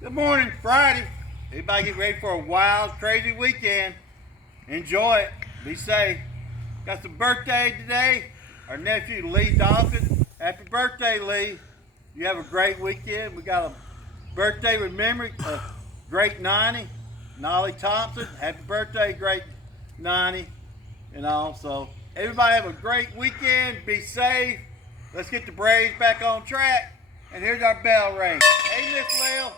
Good morning, Friday. Everybody get ready for a wild, crazy weekend. Enjoy it. Be safe. Got some birthday today. Our nephew Lee Dawson. Happy birthday, Lee. You have a great weekend. We got a birthday with memory of Great 90, Nolly Thompson. Happy birthday, Great 90. So everybody have a great weekend. Be safe. Let's get the Braves back on track. And here's our bell ring. Hey, Miss Lil.